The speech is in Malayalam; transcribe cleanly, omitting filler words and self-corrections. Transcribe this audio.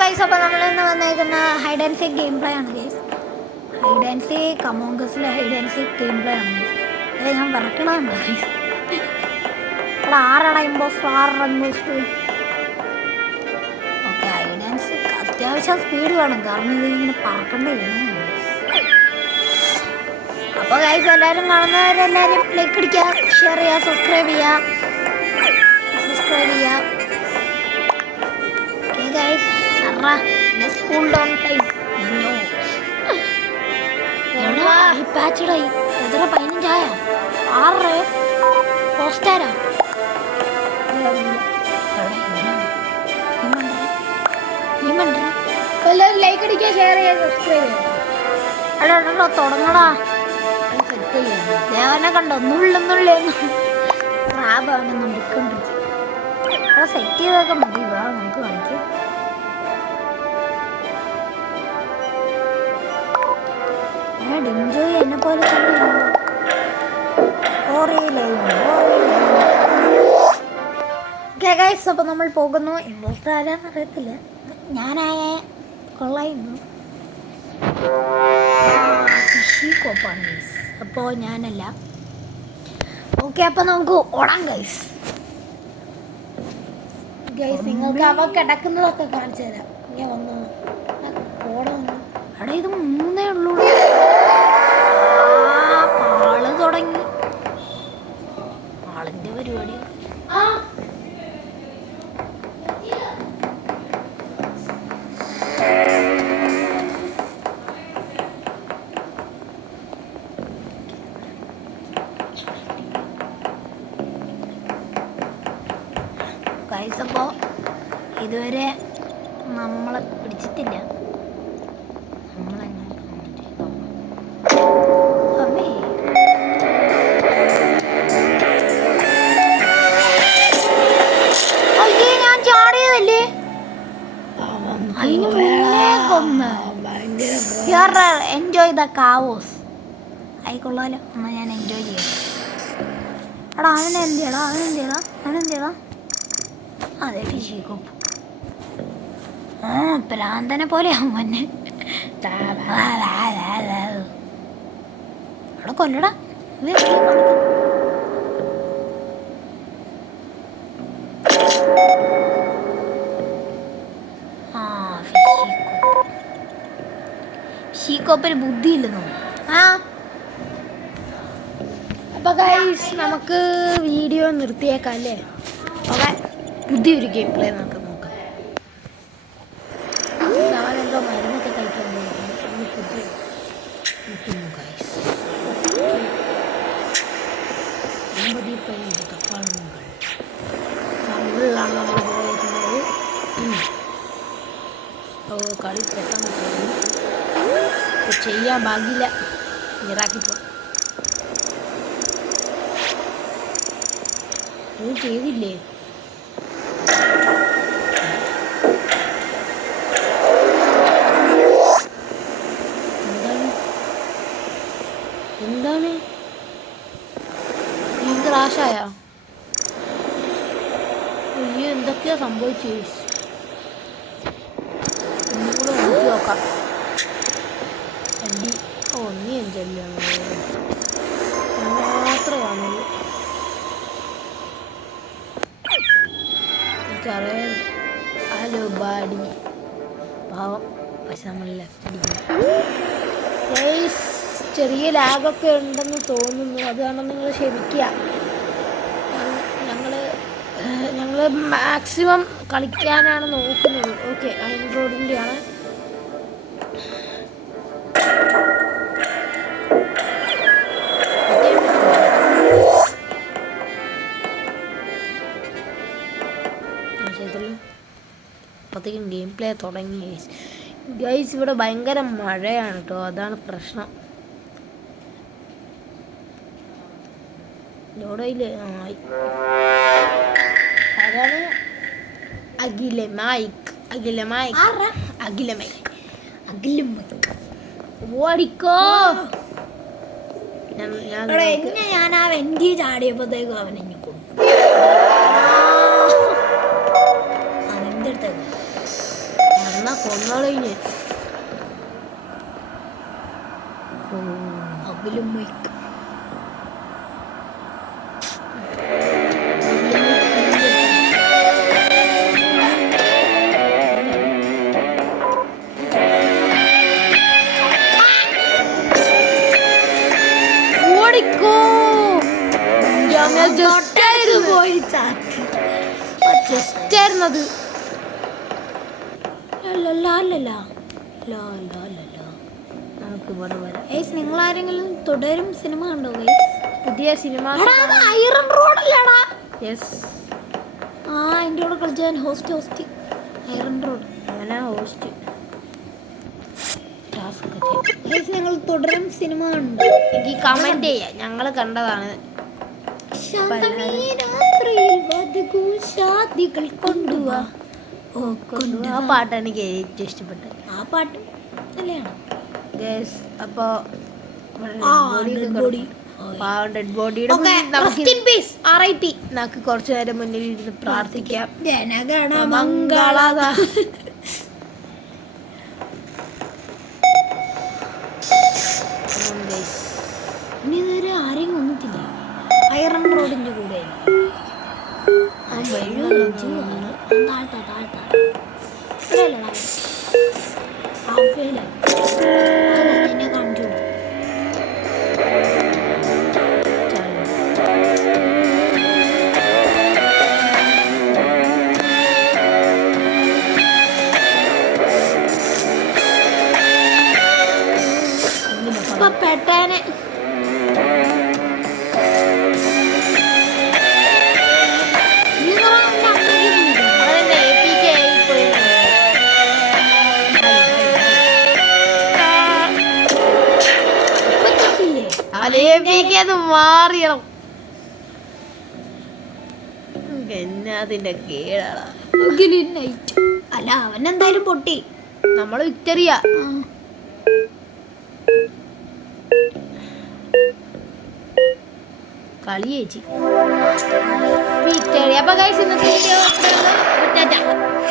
ഗൈസ്, അപ്പോൾ നമ്മളിന്ന് വന്നേക്കുന്ന hide and seek game play ആണ് ഗൈസ്. ഹൈഡ് ആൻഡ് സീക്ക് അമോംഗസിലെ hide and seek game play ആണ് ഗൈസ്. അതെ, ഞാൻ വിറക്കണുണ്ടോ ഗൈസ്? അവിടെ ആറട impostor okay. Hide and seek അത്യാവശ്യം സ്പീഡ് വേണം, കാരണം ഇതിങ്ങനെ പറക്കേണ്ട ഗെയിമാണ് ഗൈസ്. അപ്പോൾ ഗൈസ്, എല്ലാവരും കാണുന്നവരെല്ലാവരും ലൈക്ക് അടിക്കുക, ഷെയർ ചെയ്യുക, സബ്സ്ക്രൈബ് ചെയ്യുക. ഓക്കെ ഗൈസ്, സ്കൂൾ ഡോൺ ടൈം പാച്ചഡായി എത്ര 15 6 പോസ്റ്റാരാ എല്ലാവരും ലൈക്ക് അടിക്കുക, ഷെയർ ചെയ്യുക, സബ്സ്ക്രൈബ് ചെയ്യുക. എടാ തുടങ്ങടാ, സെറ്റ് ചെയ്യാം. ദേവനെ കണ്ടോ നുള്ളുന്നുള്ളേന്ന് റാബ് അവനെ നുള്ളിക്കൊണ്ടിരിക്കും. അവിടെ സെറ്റ് ചെയ്തൊക്കെ മതി, വാ നമുക്ക് കളിക്കാം. ഡിംജോയ് എന്നെ പോലെ തന്നെ ഗൈസ്. അപ്പോൾ നമ്മൾ പോകുന്നു. ഇമ്പോസ്റ്റർ ആരാന്ന് അറിയത്തില്ല, ഞാനായ കൊള്ളായിരുന്നു. കോപ്പാണ് ഗൈസ്, അപ്പോൾ ഞാനല്ല. ഓക്കെ, അപ്പോൾ നമുക്ക് ഓടാം ഗൈസ്. ഗൈസ്, നിങ്ങൾക്ക് അവ കിടക്കുന്നതൊക്കെ കാണിച്ചു തരാം. ഞാൻ വന്നു ഓടാന്ന്. അവിടെ ഇത് 3 ഉള്ളൂ. ആള് തുടങ്ങി, ആളിന്റെ പരിപാടി. ഗൈസ്, അപ്പോൾ ഇതുവരെ നമ്മളെ പിടിച്ചിട്ടില്ല. എൻജോയ് ദ കാവോസ് ആയിക്കൊള്ളാലോ. എന്നാൽ ഞാൻ എൻജോയ് ചെയ്യാം. എടാ അവനെന്തിയടാ അതെ ഫിഷിക്കോപ്പ്. പ്രാന്തനെ പോലെയാവും മന്നെ. അവിടെ കൊല്ലടാ. ഷീക്കോപ്പിന് ബുദ്ധിയില്ലെന്നോ? അപ്പൊ ഗൈസ്, നമുക്ക് വീഡിയോ നിർത്തിയേക്കാം അല്ലേ? ഓക്കെ, പുതിയൊരു ഗെയിം പ്ലേ നമുക്ക് നോക്കാം. എന്തോ മരുന്നൊക്കെ കഴിക്കാൻ തപ്പാളുകളാണ് നമ്മൾ ഉപയോഗിക്കുന്നത്. കളി പെട്ടെന്ന് ചെയ്യാൻ ഭാഗ്യമില്ല, ഇറാക്കിപ്പോ നീ ചെയ്തില്ലേ? എന്താണ് നീ ക്രാഷായ? നീ എന്തൊക്കെയാ സംഭവിച്ചു? ഒന്നുകൂടെ നോക്കി നോക്കാം. നീ എഞ്ചല്ലാണ് മാത്രമാണ് എനിക്കറിയാം. ഹലോ ബാഡി പാവം, പക്ഷെ നമ്മൾ ലെഫ്റ്റ് അടിക്കുന്നു. ചെറിയ ലാഗൊക്കെ ഉണ്ടെന്ന് തോന്നുന്നു, അതുകൊണ്ട് നിങ്ങൾ ക്ഷമിക്കുക. ഞങ്ങൾ മാക്സിമം കളിക്കാനാണ് നോക്കുന്നത്. ഓക്കെ, ആൻഡ്രോയിഡിൻ്റെ ആണ്. അപ്പോഴത്തേക്കും ഗെയിം പ്ലേ തുടങ്ങി ഗൈസ്. ഇവിടെ ഭയങ്കര മഴയാണ് കേട്ടോ, അതാണ് പ്രശ്നം. അതാണ് ഓടിക്കോ. ഞാൻ ആ വെന്റി ചാടിയപ്പോഴത്തേക്കും അവനെ കൊണ്ടു. അതെന്തെടുത്തേക്ക് ഒന്നാളെ അഖിലും മൈക്ക് ഓടിക്കോ പോയി ചാക്കി ജസ്റ്റായിരുന്നത്. നമുക്ക് ഇവിടെ വരാം. നിങ്ങൾ ആരെങ്കിലും തുടരും സിനിമ കണ്ടോ ഗൈസ്? പുതിയ സിനിമ ഐറൺ റോഡല്ലേടാ? യെസ്, എൻ്റെ കൂടെ കളിച്ചാൻ ഹോസ്റ്റ് ഐറൺ റോഡ് അങ്ങനെ ഹോസ്റ്റ് ഞങ്ങൾ തുടരും സിനിമ കണ്ടു. എനിക്ക് കമന്റ് ചെയ്യാം, ഞങ്ങൾ കണ്ടതാണ്. കൊണ്ടുപോവാ ആ പാട്ടാണ് എനിക്ക് ഏറ്റവും ഇഷ്ടപ്പെട്ടത്. ആ പാട്ട് നല്ലതാണ്. അപ്പോ ബോഡി ഡെഡ് ബോഡിയുടെ നമുക്ക് കുറച്ചു നേരം മുന്നിൽ ഇരുന്ന് പ്രാർത്ഥിക്കാം. ജനഗണമംഗള ഇനി ഇതുവരെ ആരെയും കൊന്നിട്ടില്ല. ഐറൺ റോഡിന്റെ കൂടെ എന്നെ കാണിച്ചു. പെട്ടേനെ മാറിയണം. എന്നതിന്റെ കേടാണ്. അല്ല അവനെന്തായാലും പൊട്ടി. നമ്മള് വിക്ടറിയ കളി ചേച്ചി വിക്ടറിയ. അപ്പൊ ഗൈസ് ഇന്നത്തെ വീഡിയോ